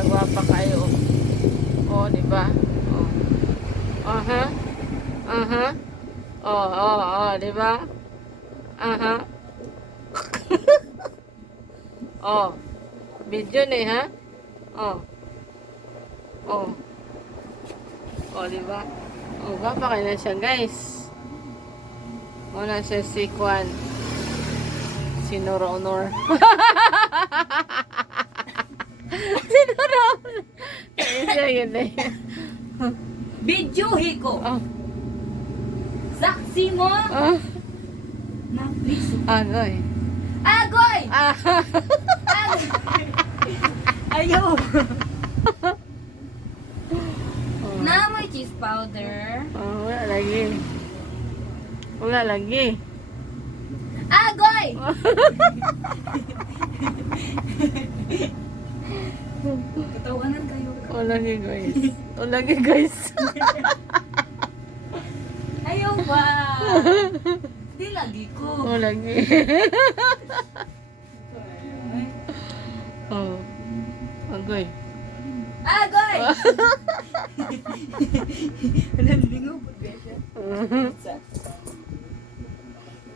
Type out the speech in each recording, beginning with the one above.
nagwapa kayo. Oh, di ba? Oh. Aha. Aha. Oh, di ba? Aha. Oh. Video na ha? Oh. Oh. Oh, di ba? Oh, gwapa kayo na siya, guys. Muna siya si Kwan. Si Nora Honor. Si Nora Honor. Siya yun eh. Videohi ko. Oh. Saksi mo. Oh. Na, please. Agoy. Agoy! Ah. Ayaw. Oh. Na may cheese powder. Oh, wala lagi. Wala lagi. Agoy! Katawanan kayo. Wala lagi, guys. Wala lagi, guys. Ayaw ba? Di lagi ko. Wala lagi. Oh. Agoy. Agoy! Nalingaw ba siya?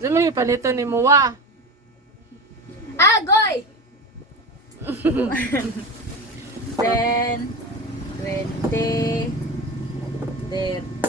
Diyan mo ipalito ni Muwa. Agoy! 10, 20, 30,